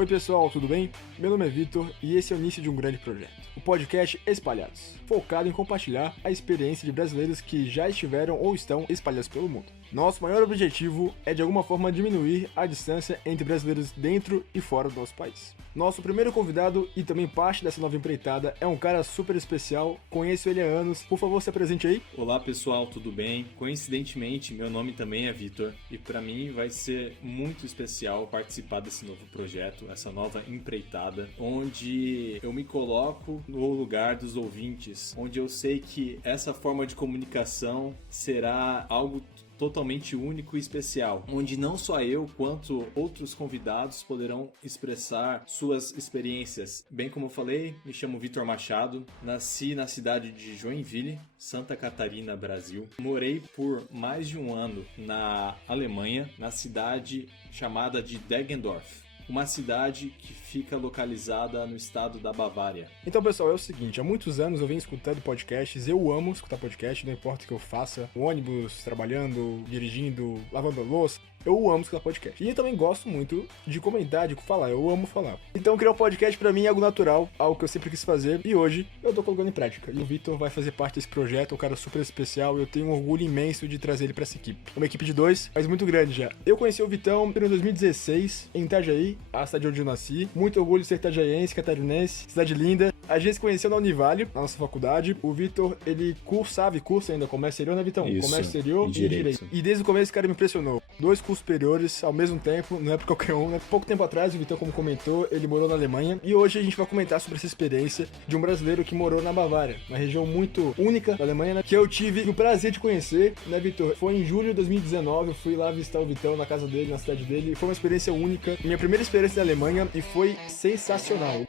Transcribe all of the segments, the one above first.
Oi pessoal, tudo bem? Meu nome é Vitor e esse é o início de um grande projeto, o podcast Espalhados, focado em compartilhar a experiência de brasileiros que já estiveram ou estão espalhados pelo mundo. Nosso maior objetivo é de alguma forma diminuir a distância entre brasileiros dentro e fora do nosso país. Nosso primeiro convidado e também parte dessa nova empreitada é um cara super especial, conheço ele há anos, por favor se apresente aí. Olá pessoal, tudo bem? Coincidentemente, meu nome também é Vitor e para mim vai ser muito especial participar desse novo projeto, essa nova empreitada, onde eu me coloco no lugar dos ouvintes, onde eu sei que essa forma de comunicação será algo totalmente único e especial, onde não só eu, quanto outros convidados poderão expressar suas experiências. Bem como eu falei, me chamo Vitor Machado, nasci na cidade de Joinville, Santa Catarina, Brasil. Morei por mais de um ano na Alemanha, na cidade chamada de Deggendorf, uma cidade que fica localizada no estado da Bavária. Então pessoal, é o seguinte, há muitos anos eu venho escutando podcasts, eu amo escutar podcast, não importa o que eu faça, no ônibus, trabalhando, dirigindo, lavando a louça, eu amo escutar podcast. E eu também gosto muito de comentar, de falar, eu amo falar. Então criar um podcast pra mim é algo natural, algo que eu sempre quis fazer, e hoje eu tô colocando em prática. E o Vitor vai fazer parte desse projeto, é um cara super especial, e eu tenho um orgulho imenso de trazer ele pra essa equipe. Uma equipe de 2, mas muito grande já. Eu conheci o Vitão em 2016, em Itajaí, a cidade onde eu nasci. Muito orgulho de ser itajaiense, catarinense, cidade linda. A gente se conheceu na Univale, na nossa faculdade. O Vitor, ele cursa ainda comércio exterior, né, Vitão? Isso, comércio exterior e direito. E desde o começo esse cara me impressionou. 2 cursos superiores ao mesmo tempo, não é pra qualquer um, né? Pouco tempo atrás, o Vitão, como comentou, ele morou na Alemanha. E hoje a gente vai comentar sobre essa experiência de um brasileiro que morou na Bavária, uma região muito única da Alemanha, né, que eu tive o prazer de conhecer, né, Vitor? Foi em julho de 2019, eu fui lá visitar o Vitão na casa dele, na cidade dele. Foi uma experiência única, minha primeira experiência na Alemanha, e foi sensacional.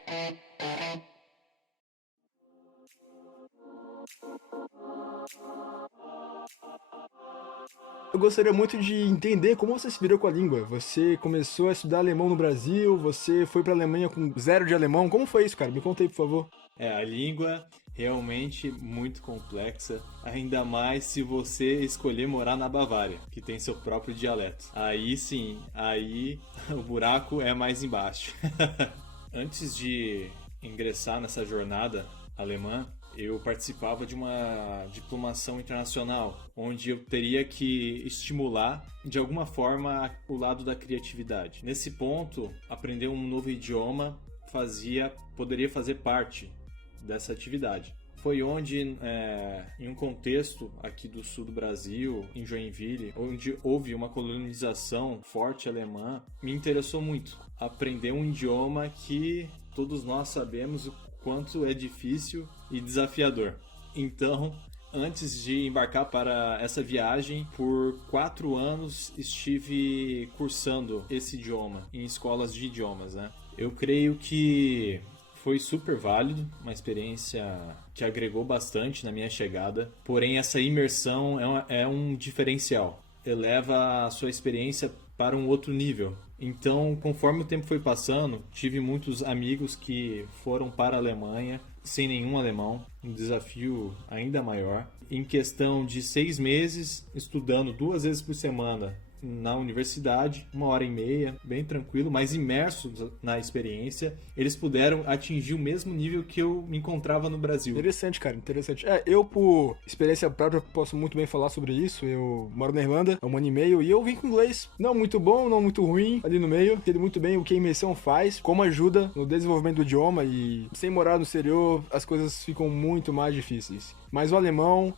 Eu gostaria muito de entender como você se virou com a língua. Você começou a estudar alemão no Brasil, você foi pra Alemanha com 0 de alemão. Como foi isso, cara? Me conta aí, por favor. A língua realmente muito complexa, ainda mais se você escolher morar na Bavária, que tem seu próprio dialeto. Aí sim, aí o buraco é mais embaixo. Antes de ingressar nessa jornada alemã, eu participava de uma diplomação internacional, onde eu teria que estimular, de alguma forma, o lado da criatividade. Nesse ponto, aprender um novo idioma poderia fazer parte dessa atividade. Foi onde, em um contexto aqui do sul do Brasil, em Joinville, onde houve uma colonização forte alemã, me interessou muito aprender um idioma que todos nós sabemos o quanto é difícil e desafiador. Então, antes de embarcar para essa viagem, por 4 anos estive cursando esse idioma em escolas de idiomas, né? Eu creio que foi super válido, uma experiência que agregou bastante na minha chegada, porém essa imersão é um diferencial, eleva a sua experiência para um outro nível. Então, conforme o tempo foi passando, tive muitos amigos que foram para a Alemanha sem nenhum alemão, um desafio ainda maior. Em questão de 6 meses, estudando 2 vezes por semana na universidade, 1h30, bem tranquilo, mas imersos na experiência, eles puderam atingir o mesmo nível que eu me encontrava no Brasil. Interessante, cara, interessante. Eu, por experiência própria, posso muito bem falar sobre isso. Eu moro na Irlanda há 1 ano e meio e eu vim com inglês não muito bom, não muito ruim, ali no meio. Entendo muito bem o que a imersão faz, como ajuda no desenvolvimento do idioma, e sem morar no exterior, as coisas ficam muito mais difíceis. Mas o alemão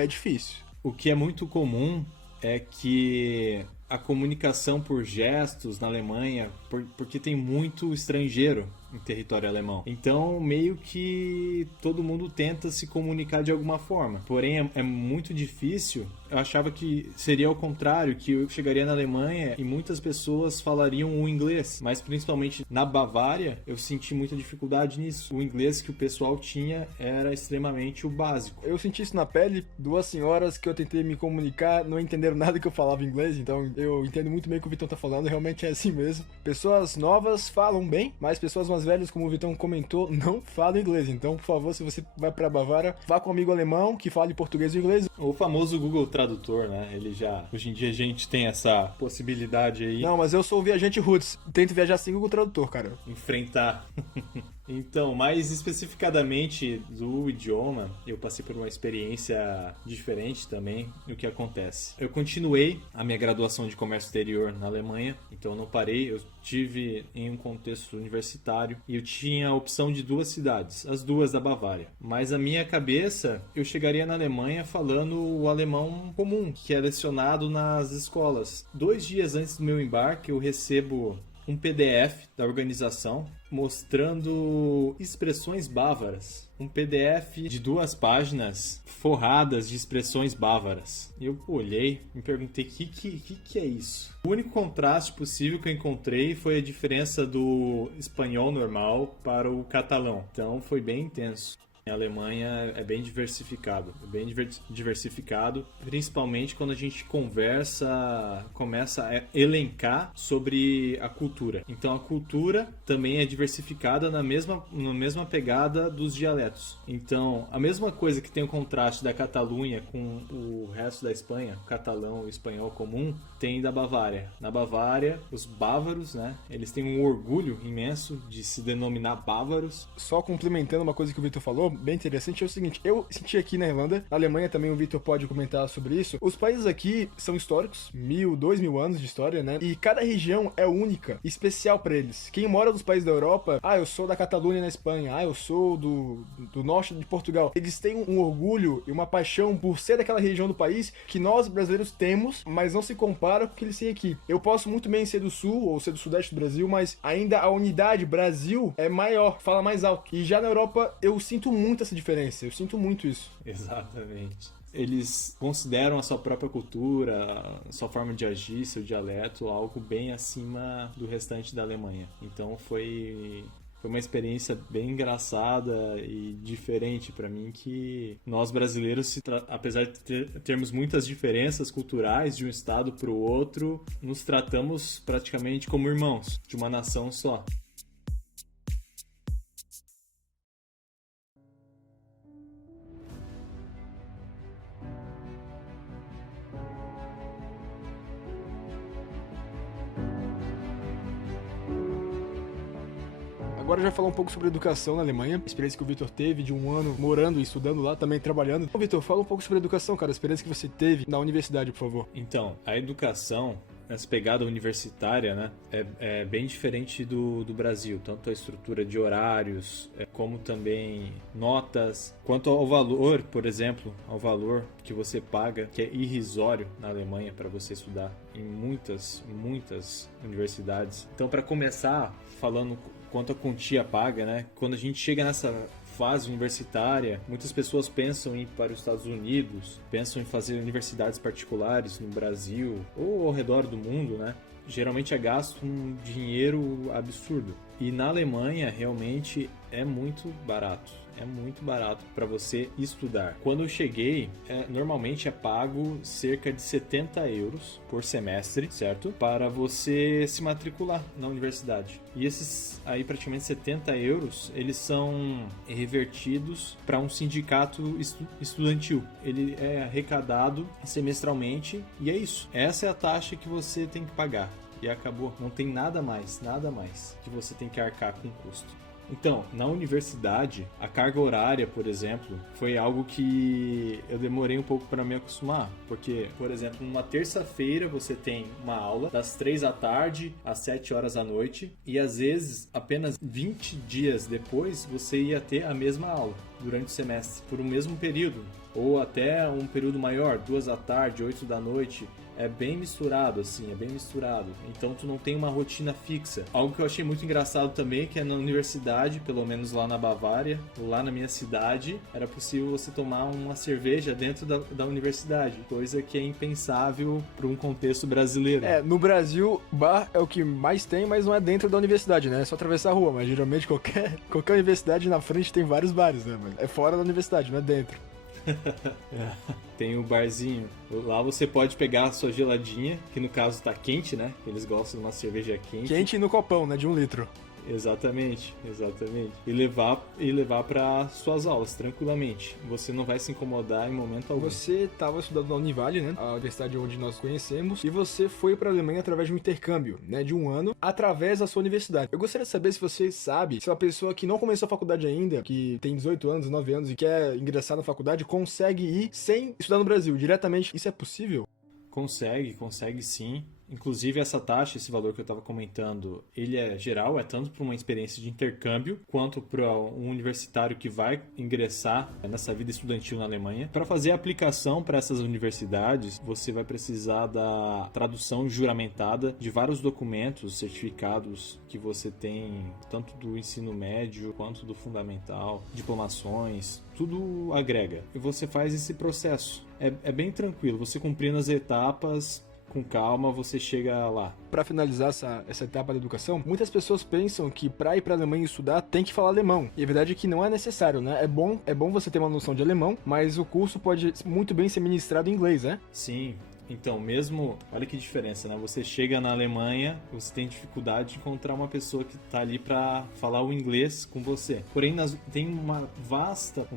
é difícil. O que é muito comum é que a comunicação por gestos na Alemanha, porque tem muito estrangeiro em território alemão. Então, meio que todo mundo tenta se comunicar de alguma forma. Porém, é muito difícil. Eu achava que seria ao contrário, que eu chegaria na Alemanha e muitas pessoas falariam o inglês. Mas, principalmente na Bavária, eu senti muita dificuldade nisso. O inglês que o pessoal tinha era extremamente o básico. Eu senti isso na pele. 2 senhoras que eu tentei me comunicar não entenderam nada que eu falava inglês, então Eu entendo muito bem o que o Vitão tá falando, realmente é assim mesmo. Pessoas novas falam bem, mas pessoas mais velhas, como o Vitão comentou, não falam inglês. Então, por favor, se você vai pra Bavária, vá com um amigo alemão que fale português e inglês. O famoso Google Tradutor, né? Ele já... Hoje em dia a gente tem essa possibilidade aí. Não, mas eu sou o viajante roots. Tento viajar sem Google Tradutor, cara. Enfrentar. Então, mais especificadamente do idioma, eu passei por uma experiência diferente também do que acontece. Eu continuei a minha graduação de comércio exterior na Alemanha, então eu não parei, eu tive em um contexto universitário e eu tinha a opção de 2 cidades, as 2 da Bavária. Mas a minha cabeça, eu chegaria na Alemanha falando o alemão comum, que é lecionado nas escolas. 2 dias antes do meu embarque, eu recebo um PDF da organização mostrando expressões bávaras. Um PDF de 2 páginas forradas de expressões bávaras. E eu olhei e me perguntei, o que é isso? O único contraste possível que eu encontrei foi a diferença do espanhol normal para o catalão. Então foi bem intenso. A Alemanha é bem diversificado, principalmente quando a gente começa a elencar sobre a cultura. Então a cultura também é diversificada na mesma pegada dos dialetos. Então a mesma coisa que tem o contraste da Catalunha com o resto da Espanha, o catalão e o espanhol comum, tem da Bavária. Na Bavária, os bávaros, né, eles têm um orgulho imenso de se denominar bávaros. Só complementando uma coisa que o Victor falou, bem interessante, é o seguinte, eu senti aqui na Irlanda, na Alemanha também o Victor pode comentar sobre isso, os países aqui são históricos, 2.000 anos de história, né, e cada região é única, especial pra eles. Quem mora nos países da Europa, eu sou da Catalunha na Espanha, eu sou do norte de Portugal, eles têm um orgulho e uma paixão por ser daquela região do país que nós brasileiros temos, mas não se compara com o que eles têm aqui. Eu posso muito bem ser do sul ou ser do sudeste do Brasil, mas ainda a unidade Brasil é maior, fala mais alto. E já na Europa eu sinto muito essa diferença, eu sinto muito isso. Exatamente. Eles consideram a sua própria cultura, a sua forma de agir, seu dialeto, algo bem acima do restante da Alemanha. Então foi uma experiência bem engraçada e diferente para mim, que nós brasileiros, apesar de termos muitas diferenças culturais de um estado para o outro, nos tratamos praticamente como irmãos de uma nação só. Agora já falar um pouco sobre educação na Alemanha, a experiência que o Victor teve de 1 ano morando e estudando lá, também trabalhando. Então, Victor, fala um pouco sobre a educação, cara, a experiência que você teve na universidade, por favor. Então, a educação, essa pegada universitária, né, é bem diferente do Brasil, tanto a estrutura de horários, como também notas, quanto ao valor, por exemplo, ao valor que você paga, que é irrisório na Alemanha para você estudar em muitas universidades. Então, para começar, falando quanto a quantia paga, né, quando a gente chega nessa fase universitária, muitas pessoas pensam em ir para os Estados Unidos, pensam em fazer universidades particulares no Brasil ou ao redor do mundo, né? Geralmente é gasto um dinheiro absurdo. E na Alemanha, realmente, é muito barato. É muito barato para você estudar. Quando eu cheguei, normalmente é pago cerca de 70 euros por semestre, certo? Para você se matricular na universidade. E esses aí, praticamente 70 euros, eles são revertidos para um sindicato estudantil. Ele é arrecadado semestralmente e é isso. Essa é a taxa que você tem que pagar. E acabou. Não tem nada mais que você tem que arcar com o custo. Então, na universidade, a carga horária, por exemplo, foi algo que eu demorei um pouco para me acostumar. Porque, por exemplo, numa terça-feira você tem uma aula das 3 da tarde às 7 horas da noite. E às vezes, apenas 20 dias depois, você ia ter a mesma aula durante o semestre, por um mesmo período. Ou até um período maior, 2 da tarde, 8 da noite. É bem misturado, assim, é bem misturado. Então tu não tem uma rotina fixa. Algo que eu achei muito engraçado também é que na universidade, pelo menos lá na Bavária, lá na minha cidade, era possível você tomar uma cerveja dentro da universidade. Coisa que é impensável para um contexto brasileiro. No Brasil, bar é o que mais tem, mas não é dentro da universidade, né? É só atravessar a rua, mas geralmente qualquer universidade na frente tem vários bares, né? Mas é fora da universidade, não é dentro. Tem o barzinho. Lá você pode pegar a sua geladinha, que no caso tá quente, né? Eles gostam de uma cerveja quente. Quente no copão, né? De 1 litro. Exatamente. E levar para suas aulas tranquilamente. Você não vai se incomodar em momento algum. Você estava estudando na Univale, né? A universidade onde nós conhecemos, e você foi para a Alemanha através de um intercâmbio, né? De 1 ano, através da sua universidade. Eu gostaria de saber se você sabe se uma pessoa que não começou a faculdade ainda, que tem 18 anos, 9 anos e quer ingressar na faculdade, consegue ir sem estudar no Brasil, diretamente. Isso é possível? Consegue sim. Inclusive essa taxa, esse valor que eu estava comentando, ele é geral, é tanto para uma experiência de intercâmbio, quanto para um universitário que vai ingressar nessa vida estudantil na Alemanha. Para fazer a aplicação para essas universidades, você vai precisar da tradução juramentada de vários documentos, certificados que você tem, tanto do ensino médio quanto do fundamental, diplomações, tudo agrega. E você faz esse processo. É bem tranquilo, você cumprindo as etapas, com calma, você chega lá. Para finalizar essa etapa da educação, muitas pessoas pensam que para ir para a Alemanha estudar tem que falar alemão. E a verdade é que não é necessário, né? É bom você ter uma noção de alemão, mas o curso pode muito bem ser ministrado em inglês, né? Sim. Então, mesmo, olha que diferença, né? Você chega na Alemanha, você tem dificuldade de encontrar uma pessoa que tá ali para falar o inglês com você. Porém, tem um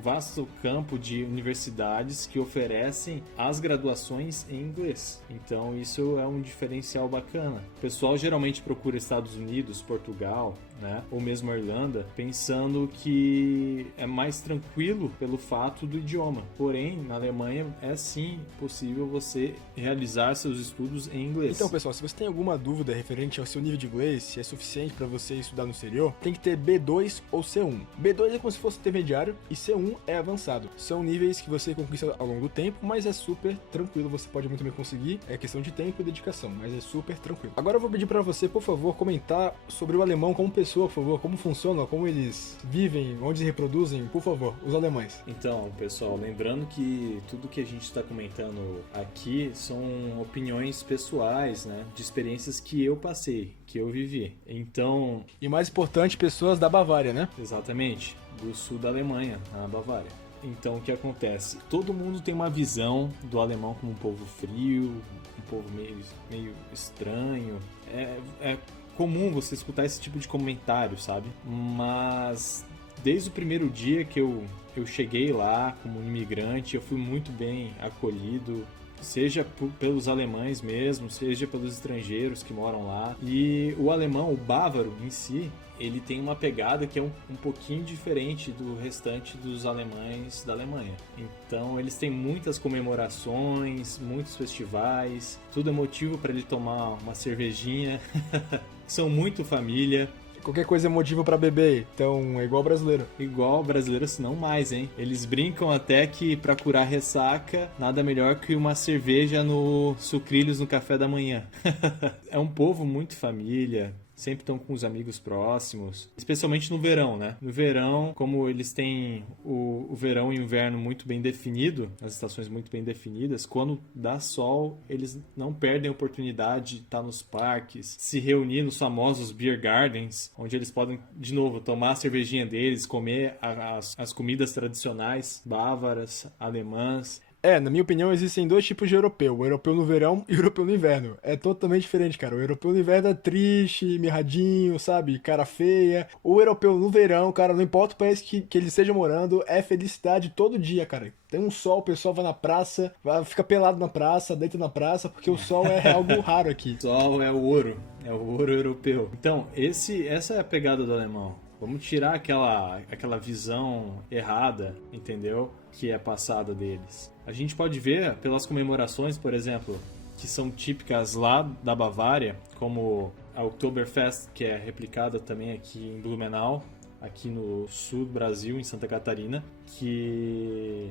vasto campo de universidades que oferecem as graduações em inglês. Então, isso é um diferencial bacana. O pessoal geralmente procura Estados Unidos, Portugal, né? Ou mesmo a Irlanda, pensando que é mais tranquilo pelo fato do idioma. Porém, na Alemanha é sim possível você realizar seus estudos em inglês. Então, pessoal, se você tem alguma dúvida referente ao seu nível de inglês, se é suficiente para você estudar no exterior, tem que ter B2 ou C1. B2 é como se fosse intermediário e C1 é avançado. São níveis que você conquista ao longo do tempo, mas é super tranquilo, você pode muito bem conseguir. É questão de tempo e dedicação, mas é super tranquilo. Agora eu vou pedir para você, por favor, comentar sobre o alemão como pessoa, por favor, como funciona, como eles vivem, onde se reproduzem, por favor, os alemães. Então, pessoal, lembrando que tudo que a gente está comentando aqui são opiniões pessoais, né, de experiências que eu passei, que eu vivi. Então... E mais importante, pessoas da Bavária, né? Exatamente, do sul da Alemanha, na Bavária. Então, o que acontece? Todo mundo tem uma visão do alemão como um povo frio, um povo meio estranho. É comum você escutar esse tipo de comentário, sabe? Mas desde o primeiro dia que eu cheguei lá como imigrante, eu fui muito bem acolhido, seja pelos alemães mesmo, seja pelos estrangeiros que moram lá. E o alemão, o bávaro em si, ele tem uma pegada que é um pouquinho diferente do restante dos alemães da Alemanha. Então eles têm muitas comemorações, muitos festivais, tudo é motivo para ele tomar uma cervejinha. São muito família. Qualquer coisa é motivo pra beber, então é igual brasileiro. Igual brasileiro, se não mais, hein? Eles brincam até que pra curar ressaca, nada melhor que uma cerveja no sucrilhos no café da manhã. É um povo muito família. Sempre estão com os amigos próximos, especialmente no verão, né? No verão, como eles têm o verão e o inverno muito bem definido, as estações muito bem definidas, quando dá sol, eles não perdem a oportunidade de estar nos parques, se reunir nos famosos beer gardens, onde eles podem, de novo, tomar a cervejinha deles, comer as comidas tradicionais bávaras, alemãs. Na minha opinião, existem 2 tipos de europeu. O europeu no verão e o europeu no inverno. É totalmente diferente, cara. O europeu no inverno é triste, mirradinho, sabe? Cara feia. O europeu no verão, cara, não importa o país que ele esteja morando, é felicidade todo dia, cara. Tem um sol, o pessoal vai na praça, fica pelado na praça, deita na praça, porque o sol é algo raro aqui. O sol é o ouro europeu. Então, essa é a pegada do alemão. Vamos tirar aquela visão errada, entendeu? Que é passada deles. A gente pode ver pelas comemorações, por exemplo, que são típicas lá da Bavária, como a Oktoberfest, que é replicada também aqui em Blumenau, aqui no sul do Brasil, em Santa Catarina, que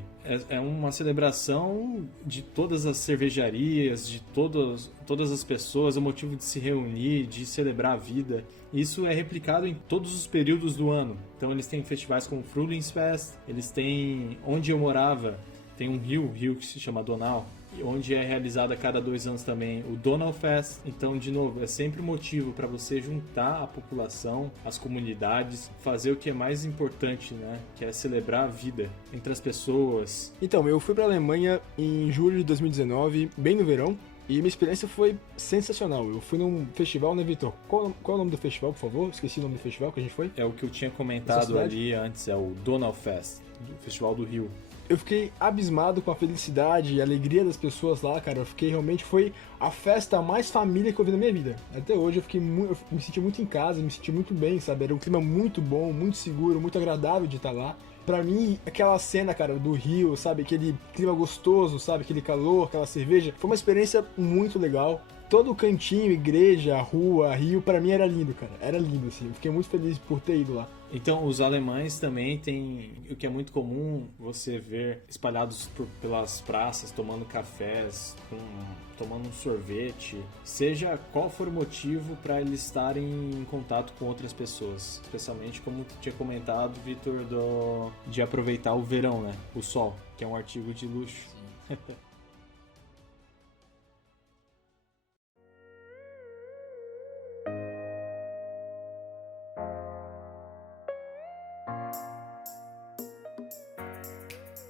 é uma celebração de todas as cervejarias, de todas as pessoas, é o motivo de se reunir, de celebrar a vida. Isso é replicado em todos os períodos do ano. Então eles têm festivais como Frühlingsfest, eles têm, onde eu morava, tem um rio que se chama Donau, onde é realizado a cada 2 anos também o Donaufest. Então, de novo, é sempre motivo para você juntar a população, as comunidades, fazer o que é mais importante, né? Que é celebrar a vida entre as pessoas. Então, eu fui pra Alemanha em julho de 2019, bem no verão, e minha experiência foi sensacional. Eu fui num festival, né, Vitor? Qual é o nome do festival, por favor? Esqueci o nome do festival que a gente foi. É o que eu tinha comentado ali antes, é o Donaufest, do Festival do Rio. Eu fiquei abismado com a felicidade e a alegria das pessoas lá, cara. Eu fiquei realmente, foi a festa mais família que eu vi na minha vida. Até hoje eu me senti muito em casa, me senti muito bem, sabe? Era um clima muito bom, muito seguro, muito agradável de estar lá. Pra mim, aquela cena, cara, do Rio, sabe? Aquele clima gostoso, sabe? Aquele calor, aquela cerveja. Foi uma experiência muito legal. Todo o cantinho, igreja, rua, rio, pra mim era lindo, cara. Era lindo, assim. Eu fiquei muito feliz por ter ido lá. Então, os alemães também têm o que é muito comum você ver espalhados pelas praças, tomando cafés, tomando um sorvete, seja qual for o motivo para eles estarem em contato com outras pessoas. Especialmente, como tu tinha comentado, Vitor, de aproveitar o verão, né? O sol, que é um artigo de luxo.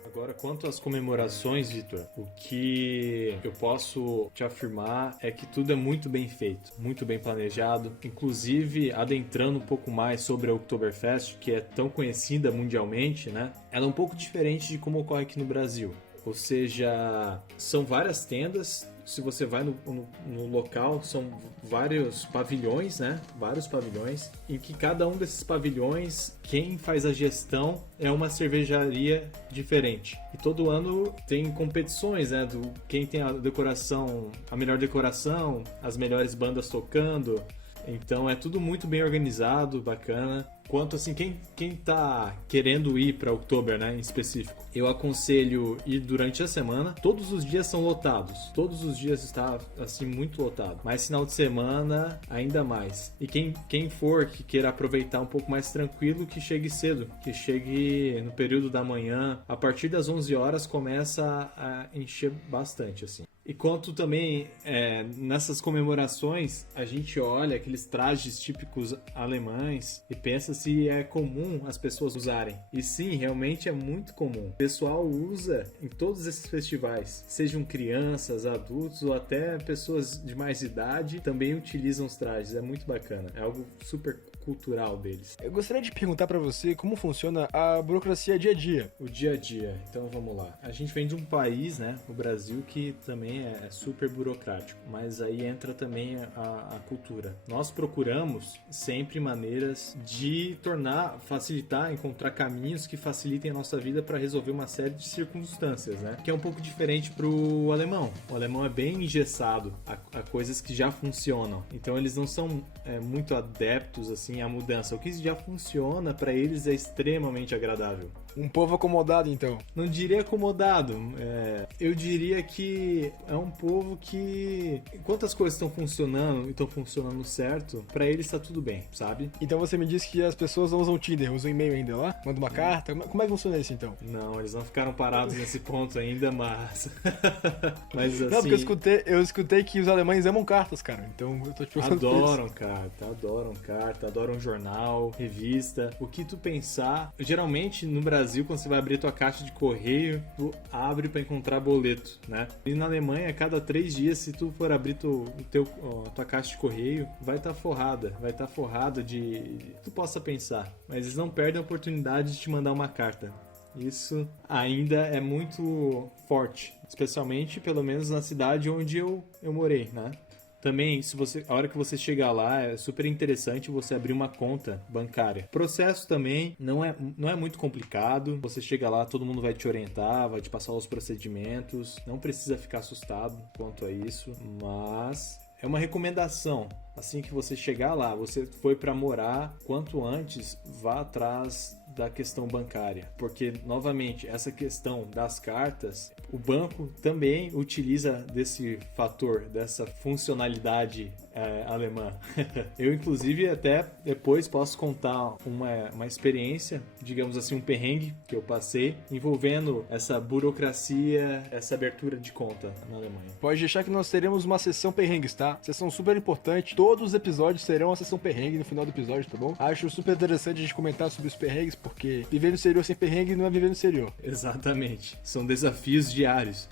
Agora, quanto às comemorações, Vitor, o que eu posso te afirmar é que tudo é muito bem feito, muito bem planejado. Inclusive, adentrando um pouco mais sobre a Oktoberfest, que é tão conhecida mundialmente, né? Ela é um pouco diferente de como ocorre aqui no Brasil. Ou seja, são várias tendas. Se você vai no local, são vários pavilhões, né? Vários pavilhões. Em que cada um desses pavilhões, quem faz a gestão é uma cervejaria diferente. E todo ano tem competições, né? Do quem tem a decoração, a melhor decoração, as melhores bandas tocando. Então é tudo muito bem organizado, bacana. Quanto assim, quem tá querendo ir para Oktober, né, em específico, eu aconselho ir durante a semana. Todos os dias são lotados. Todos os dias está, assim, muito lotado. Mas final de semana, ainda mais. E quem for que queira aproveitar um pouco mais tranquilo, que chegue cedo. Que chegue no período da manhã. A partir das 11 horas começa a encher bastante, assim. E quanto também, nessas comemorações, a gente olha aqueles trajes típicos alemães e pensa se é comum as pessoas usarem. E sim, realmente é muito comum. O pessoal usa em todos esses festivais. Sejam crianças, adultos ou até pessoas de mais idade também utilizam os trajes. É muito bacana. É algo super cultural deles. Eu gostaria de perguntar pra você como funciona a burocracia dia a dia. O dia a dia. Então vamos lá. A gente vem de um país, né, o Brasil, que também é super burocrático, mas aí entra também a cultura. Nós procuramos sempre maneiras de facilitar, encontrar caminhos que facilitem a nossa vida para resolver uma série de circunstâncias, né? Que é um pouco diferente pro alemão. O alemão é bem engessado a coisas que já funcionam. Então eles não são muito adeptos assim à mudança. O que já funciona para eles é extremamente agradável. Um povo acomodado, então. Não diria acomodado. Eu diria que é um povo que, enquanto as coisas estão funcionando e estão funcionando certo, pra eles está tudo bem, sabe? Então você me disse que as pessoas não usam o Tinder, usam e-mail ainda lá? Manda uma carta? Como é que funciona isso, então? Não, eles não ficaram parados nesse ponto ainda, mas... mas assim... Não, porque eu escutei que os alemães amam cartas, cara. Então eu tô te perguntando adoram carta, adoram jornal, revista. O que tu pensar... Geralmente, no Brasil, quando você vai abrir tua caixa de correio, tu abre pra encontrar boleto, né? E na Alemanha, a cada 3 dias, se tu for abrir tua caixa de correio, vai estar forrada de tu possa pensar. Mas eles não perdem a oportunidade de te mandar uma carta. Isso ainda é muito forte, especialmente, pelo menos, na cidade onde eu morei, né? Também, a hora que você chegar lá, é super interessante você abrir uma conta bancária. O processo também não é muito complicado. Você chega lá, todo mundo vai te orientar, vai te passar os procedimentos. Não precisa ficar assustado quanto a isso, mas é uma recomendação. Assim que você chegar lá, você foi para morar, quanto antes, vá atrás da questão bancária. Porque, novamente, essa questão das cartas, o banco também utiliza desse fator, dessa funcionalidade alemã. Eu, inclusive, até depois posso contar uma experiência, digamos assim, um perrengue que eu passei envolvendo essa burocracia, essa abertura de conta na Alemanha. Pode deixar que nós teremos uma sessão perrengues, tá? Sessão super importante. Todos os episódios serão uma sessão perrengue no final do episódio, tá bom? Acho super interessante a gente comentar sobre os perrengues, porque viver no exterior sem perrengue não é viver no exterior. Exatamente. São desafios diários.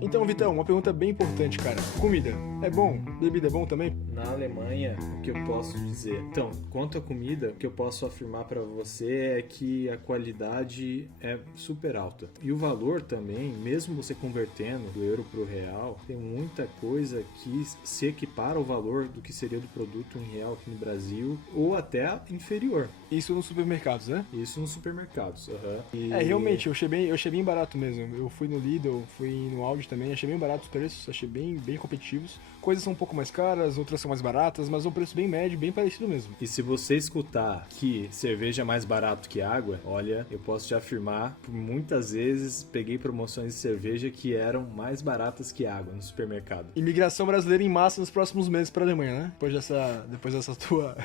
Então, Vitão, uma pergunta bem importante, cara. Comida é bom? Bebida é bom também? Na Alemanha, o que eu posso dizer? Então, quanto à comida, o que eu posso afirmar para você é que a qualidade é super alta. E o valor também, mesmo você convertendo do euro para o real, tem muita coisa que se equipara ao valor do que seria do produto em real aqui no Brasil, ou até inferior. Isso nos supermercados, né? Isso nos supermercados. Realmente, eu achei bem barato mesmo. Eu fui no Lidl, fui no Aldi também, achei bem barato os preços, achei bem competitivos. Coisas são um pouco mais caras, outras são mais baratas, mas é um preço bem médio, bem parecido mesmo. E se você escutar que cerveja é mais barato que água, olha, eu posso te afirmar, por muitas vezes peguei promoções de cerveja que eram mais baratas que água no supermercado. Imigração brasileira em massa nos próximos meses pra Alemanha, né? Depois dessa tua...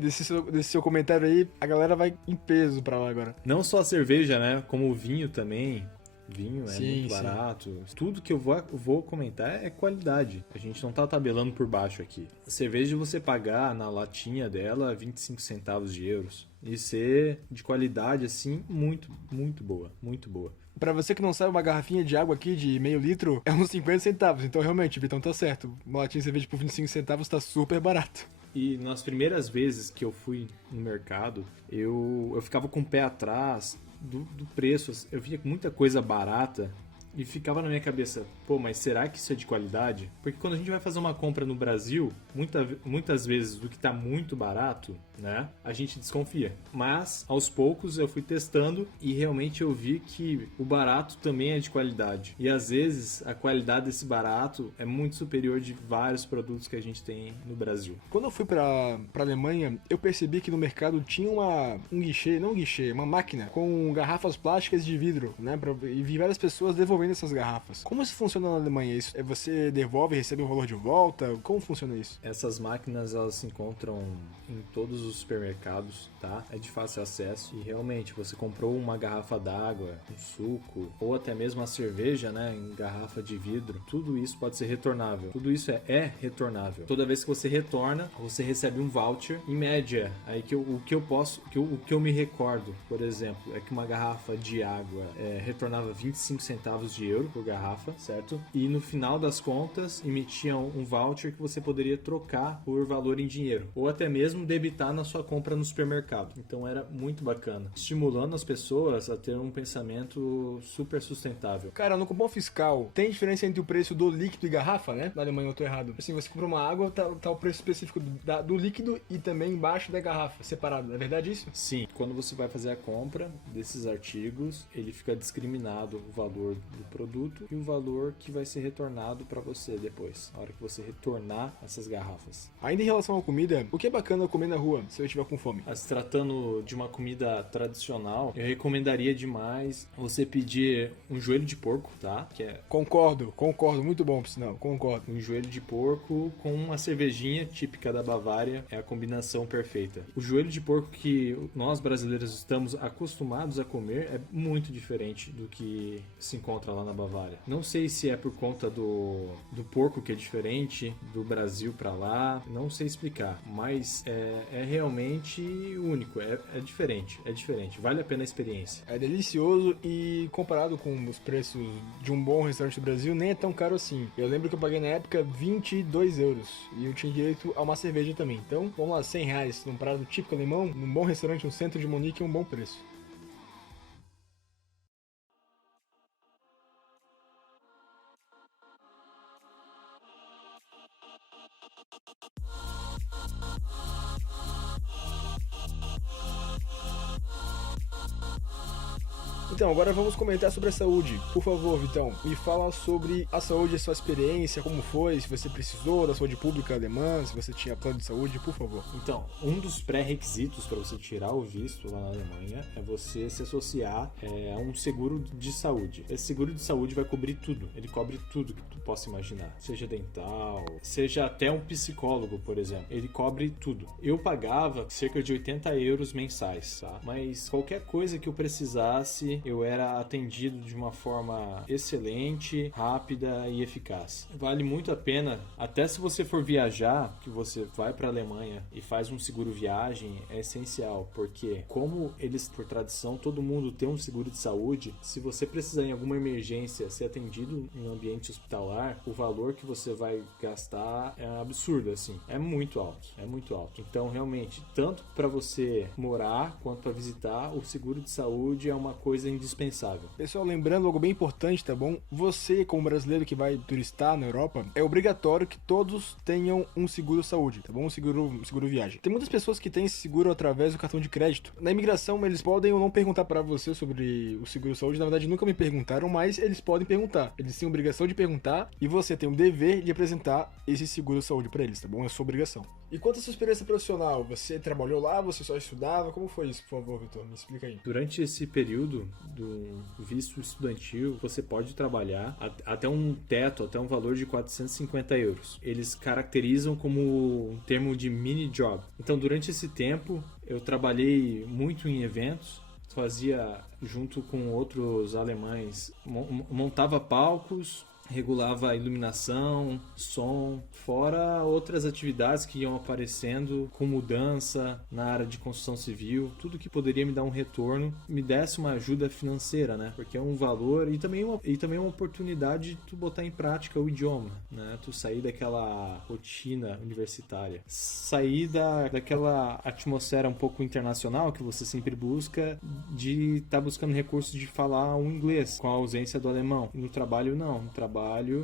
desse seu comentário aí, a galera vai em peso pra lá agora. Não só a cerveja, né? Como o vinho também. Vinho é sim, muito barato. Tudo que eu vou comentar é qualidade. A gente não tá tabelando por baixo aqui. A cerveja você pagar na latinha dela 25 centavos de euros. E ser de qualidade, assim, muito, muito boa. Muito boa. Pra você que não sabe, uma garrafinha de água aqui de meio litro é uns 50 centavos. Então, realmente, o Vitão tá certo. Uma latinha de cerveja por 25 centavos tá super barato. E nas primeiras vezes que eu fui no mercado, eu ficava com o pé atrás do preço. Eu via muita coisa barata e ficava na minha cabeça, pô, mas será que isso é de qualidade? Porque quando a gente vai fazer uma compra no Brasil, muitas vezes do que tá muito barato, né, a gente desconfia. Mas, aos poucos, eu fui testando e realmente eu vi que o barato também é de qualidade. E, às vezes, a qualidade desse barato é muito superior de vários produtos que a gente tem no Brasil. Quando eu fui pra Alemanha, eu percebi que no mercado tinha uma máquina com garrafas plásticas de vidro, né, e vi várias pessoas devolvendo essas garrafas. Como isso funciona na Alemanha? Isso é você devolve e recebe um valor de volta? Como funciona isso? Essas máquinas, elas se encontram em todos os supermercados, tá? É de fácil acesso e realmente você comprou uma garrafa d'água, um suco ou até mesmo a cerveja, né, em garrafa de vidro, tudo isso pode ser retornável. Tudo isso é retornável. Toda vez que você retorna, você recebe um voucher. Em média, aí o que eu me recordo, por exemplo, é que uma garrafa de água retornava 25 centavos de euro por garrafa, certo? E no final das contas, emitiam um voucher que você poderia trocar por valor em dinheiro ou até mesmo debitar na sua compra no supermercado. Então era muito bacana, estimulando as pessoas a ter um pensamento super sustentável. Cara, no cupom fiscal, tem diferença entre o preço do líquido e garrafa, né? Na Alemanha eu tô errado. Assim, você compra uma água, tá o preço específico do líquido e também embaixo da garrafa, separado. É verdade isso? Sim. Quando você vai fazer a compra desses artigos, ele fica discriminado o valor do produto e o valor que vai ser retornado para você depois, na hora que você retornar essas garrafas. Ainda em relação à comida, o que é bacana comer na rua, se eu estiver com fome? Se tratando de uma comida tradicional, eu recomendaria demais você pedir um joelho de porco, tá? Concordo, muito bom, por sinal, concordo. Um joelho de porco com uma cervejinha típica da Bavária é a combinação perfeita. O joelho de porco que nós brasileiros estamos acostumados a comer é muito diferente do que se encontra lá na Bavária. Não sei se é por conta do porco que é diferente do Brasil pra lá, não sei explicar, mas é realmente único, é diferente, vale a pena a experiência. É delicioso e comparado com os preços de um bom restaurante do Brasil, nem é tão caro assim. Eu lembro que eu paguei na época 22 euros e eu tinha direito a uma cerveja também. Então, vamos lá, 100 reais num prato típico alemão, num bom restaurante no centro de Munique é um bom preço. Então, agora vamos comentar sobre a saúde. Por favor, Vitão, me fala sobre a saúde, a sua experiência, como foi, se você precisou da saúde pública alemã, se você tinha plano de saúde, por favor. Então, um dos pré-requisitos para você tirar o visto lá na Alemanha é você se associar a um seguro de saúde. Esse seguro de saúde vai cobrir tudo. Ele cobre tudo que tu possa imaginar. Seja dental, seja até um psicólogo, por exemplo. Ele cobre tudo. Eu pagava cerca de 80 euros mensais, tá? Mas qualquer coisa que eu precisasse, eu era atendido de uma forma excelente, rápida e eficaz. Vale muito a pena, até se você for viajar, que você vai para a Alemanha e faz um seguro viagem, é essencial, porque como eles, por tradição, todo mundo tem um seguro de saúde, se você precisar em alguma emergência ser atendido em um ambiente hospitalar, o valor que você vai gastar é absurdo, assim, é muito alto. Então, realmente, tanto para você morar quanto para visitar, o seguro de saúde é uma coisa indispensável. Pessoal, lembrando algo bem importante, tá bom? Você, como brasileiro que vai turistar na Europa, é obrigatório que todos tenham um seguro saúde, tá bom? Um seguro viagem. Tem muitas pessoas que têm esse seguro através do cartão de crédito. Na imigração, eles podem ou não perguntar para você sobre o seguro saúde. Na verdade, nunca me perguntaram, mas eles podem perguntar. Eles têm a obrigação de perguntar e você tem o dever de apresentar esse seguro saúde para eles, tá bom? É sua obrigação. E quanto à sua experiência profissional? Você trabalhou lá? Você só estudava? Como foi isso, por favor, Vitor? Me explica aí. Durante esse período do visto estudantil, você pode trabalhar até um teto, até um valor de 450 euros. Eles caracterizam como um termo de mini job. Então, durante esse tempo, eu trabalhei muito em eventos, fazia junto com outros alemães, montava palcos, regulava a iluminação, som, fora outras atividades que iam aparecendo com mudança na área de construção civil, tudo que poderia me dar um retorno, me desse uma ajuda financeira, né? Porque é um valor e também uma oportunidade de tu botar em prática o idioma, né? Tu sair daquela rotina universitária, sair daquela atmosfera um pouco internacional que você sempre busca, de estar buscando recursos de falar um inglês com a ausência do alemão. E no trabalho não, no trabalho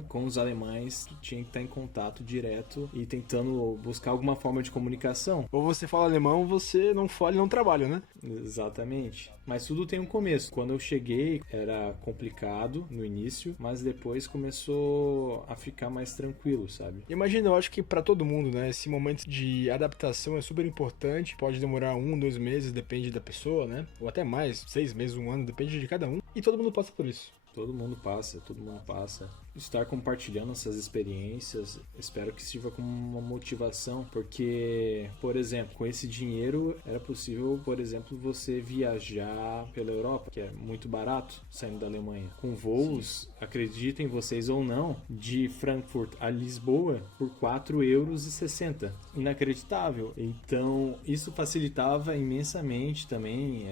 com os alemães, tu tinha que estar em contato direto e tentando buscar alguma forma de comunicação. Ou você fala alemão, você não fala e não trabalha, né? Exatamente. Mas tudo tem um começo. Quando eu cheguei, era complicado no início, mas depois começou a ficar mais tranquilo, sabe? Imagina, eu acho que pra todo mundo, né? Esse momento de adaptação é super importante. Pode demorar 1, 2 meses, depende da pessoa, né? Ou até mais, 6 meses, 1 ano, depende de cada um. E todo mundo passa por isso. Todo mundo passa. Estar compartilhando essas experiências, espero que sirva como uma motivação, porque, por exemplo, com esse dinheiro era possível, por exemplo, você viajar pela Europa, que é muito barato, saindo da Alemanha, com voos, acreditem vocês ou não, de Frankfurt a Lisboa por 4,60 euros. Inacreditável. Então, isso facilitava imensamente também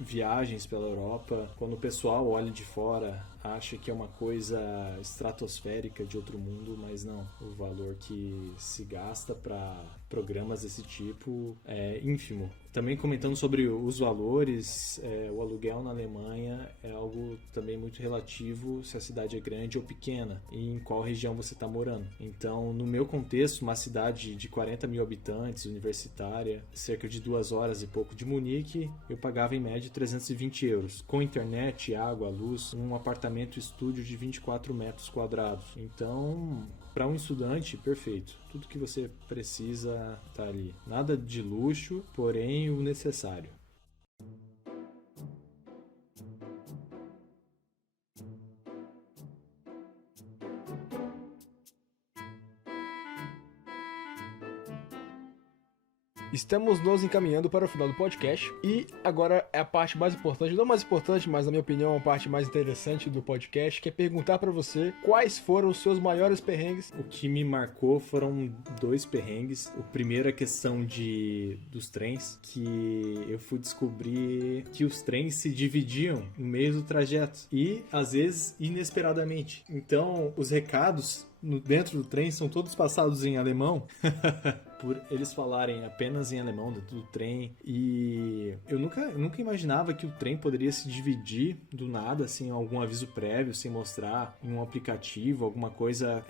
viagens pela Europa. Quando o pessoal olha de fora, acha que é uma coisa estratosférica de outro mundo, mas não. O valor que se gasta para programas desse tipo é ínfimo. Também comentando sobre os valores, o aluguel na Alemanha é algo também muito relativo se a cidade é grande ou pequena e em qual região você está morando. Então, no meu contexto, uma cidade de 40 mil habitantes, universitária, cerca de 2 horas e pouco de Munique, eu pagava em média 320 euros. Com internet, água, luz, um apartamento estúdio de 24 metros quadrados. Então, para um estudante, perfeito. Tudo que você precisa tá ali. Nada de luxo, porém o necessário. Estamos nos encaminhando para o final do podcast e agora é a parte mais importante, não mais importante, mas na minha opinião é a parte mais interessante do podcast, que é perguntar para você quais foram os seus maiores perrengues. O que me marcou foram 2 perrengues. O primeiro é a questão dos trens, que eu fui descobrir que os trens se dividiam no meio do trajeto e às vezes inesperadamente. Então os recados dentro do trem são todos passados em alemão. por eles falarem apenas em alemão dentro do trem, e eu nunca imaginava que o trem poderia se dividir do nada, sem algum aviso prévio, sem mostrar em um aplicativo, alguma coisa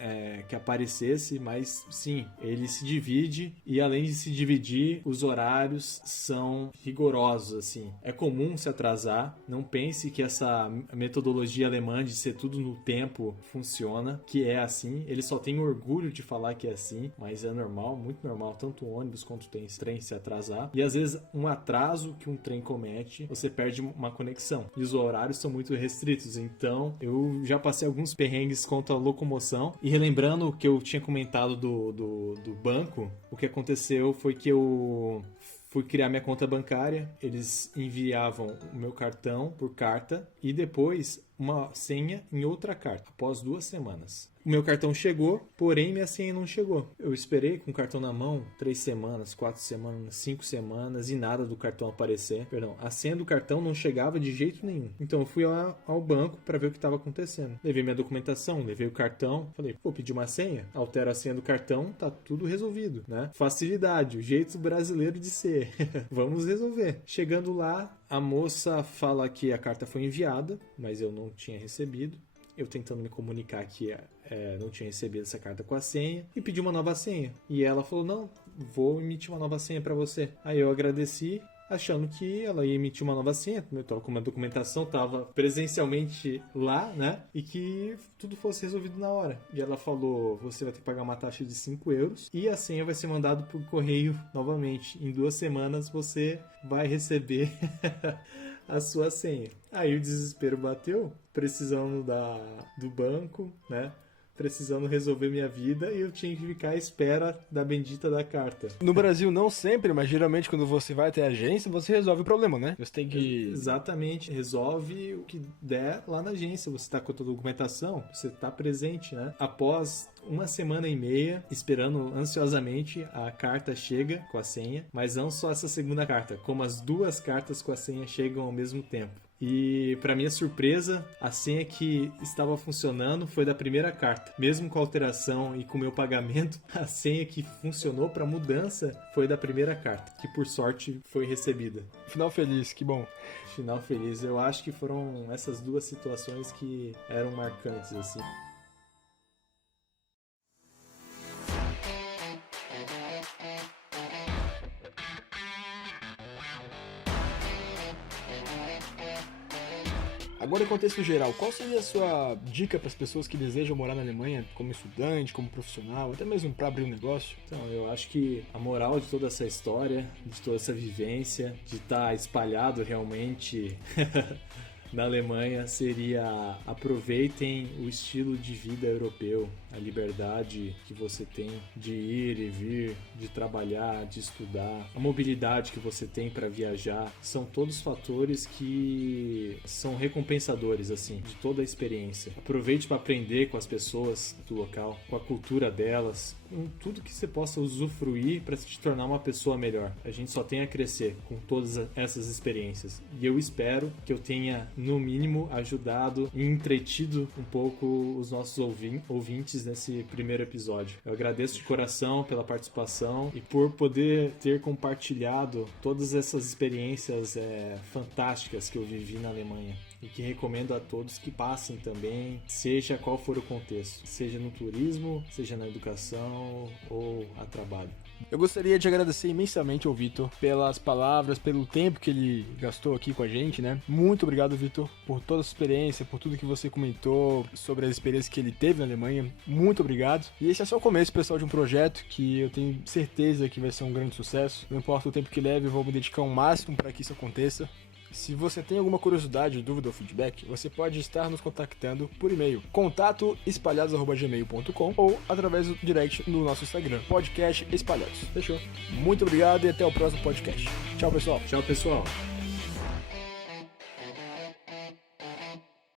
que aparecesse, mas sim, ele se divide, e além de se dividir, os horários são rigorosos, assim. É comum se atrasar, não pense que essa metodologia alemã de ser tudo no tempo funciona, que é assim, eles só têm orgulho de falar que é assim, mas é normal, muito normal, tanto o ônibus quanto o trem se atrasar, e às vezes um atraso que um trem comete, você perde uma conexão, e os horários são muito restritos, então eu já passei alguns perrengues quanto à locomoção, e relembrando o que eu tinha comentado do banco, o que aconteceu foi que eu fui criar minha conta bancária, eles enviavam o meu cartão por carta e depois uma senha em outra carta, após 2 semanas. O meu cartão chegou, porém minha senha não chegou. Eu esperei com o cartão na mão 3 semanas, 4 semanas, 5 semanas e nada do cartão aparecer. Perdão, a senha do cartão não chegava de jeito nenhum. Então eu fui ao banco para ver o que estava acontecendo. Levei minha documentação, levei o cartão, falei, vou pedir uma senha, altero a senha do cartão, tá tudo resolvido, né? Facilidade, o jeito brasileiro de ser. Vamos resolver. Chegando lá, a moça fala que a carta foi enviada, mas eu não tinha recebido. Eu tentando me comunicar que não tinha recebido essa carta com a senha e pedi uma nova senha. E ela falou, não, vou emitir uma nova senha para você. Aí eu agradeci, achando que ela ia emitir uma nova senha. Eu tava com uma documentação, tava presencialmente lá, né? E que tudo fosse resolvido na hora. E ela falou, você vai ter que pagar uma taxa de 5 euros e a senha vai ser mandada por correio novamente. Em 2 semanas você vai receber a sua senha. Aí o desespero bateu, precisando do banco, né? Precisando resolver minha vida e eu tinha que ficar à espera da bendita da carta. No Brasil não sempre, mas geralmente quando você vai até a agência, você resolve o problema, né? Você tem que... Exatamente, resolve o que der lá na agência. Você está com a tua documentação, você está presente, né? Após 1 semana e meia, esperando ansiosamente, a carta chega com a senha, mas não só essa segunda carta, como as 2 cartas com a senha chegam ao mesmo tempo. E, para minha surpresa, a senha que estava funcionando foi da primeira carta. Mesmo com a alteração e com o meu pagamento, a senha que funcionou para mudança foi da primeira carta, que por sorte foi recebida. Final feliz, que bom. Final feliz. Eu acho que foram essas 2 situações que eram marcantes, assim. Agora, em contexto geral, qual seria a sua dica para as pessoas que desejam morar na Alemanha como estudante, como profissional, até mesmo para abrir um negócio? Então, eu acho que a moral de toda essa história, de toda essa vivência, de estar espalhado realmente na Alemanha seria: aproveitem o estilo de vida europeu, a liberdade que você tem de ir e vir, de trabalhar, de estudar, a mobilidade que você tem para viajar, são todos fatores que são recompensadores, assim, de toda a experiência. Aproveite para aprender com as pessoas do local, com a cultura delas, com tudo que você possa usufruir para te tornar uma pessoa melhor. A gente só tem a crescer com todas essas experiências. E eu espero que eu tenha, no mínimo, ajudado e entretido um pouco os nossos ouvintes nesse primeiro episódio. Eu agradeço de coração pela participação e por poder ter compartilhado todas essas experiências fantásticas que eu vivi na Alemanha. E que recomendo a todos que passem também, seja qual for o contexto, seja no turismo, seja na educação ou a trabalho. Eu gostaria de agradecer imensamente ao Vitor pelas palavras, pelo tempo que ele gastou aqui com a gente, né? Muito obrigado, Vitor, por toda a sua experiência, por tudo que você comentou sobre as experiências que ele teve na Alemanha. Muito obrigado. E esse é só o começo, pessoal, de um projeto que eu tenho certeza que vai ser um grande sucesso. Não importa o tempo que leve, eu vou me dedicar ao máximo para que isso aconteça. Se você tem alguma curiosidade, dúvida ou feedback, você pode estar nos contactando por e-mail, contato@gmail.com ou através do direct no nosso Instagram, podcast Espalhados. Fechou? Muito obrigado e até o próximo podcast. Tchau, pessoal. Tchau, pessoal.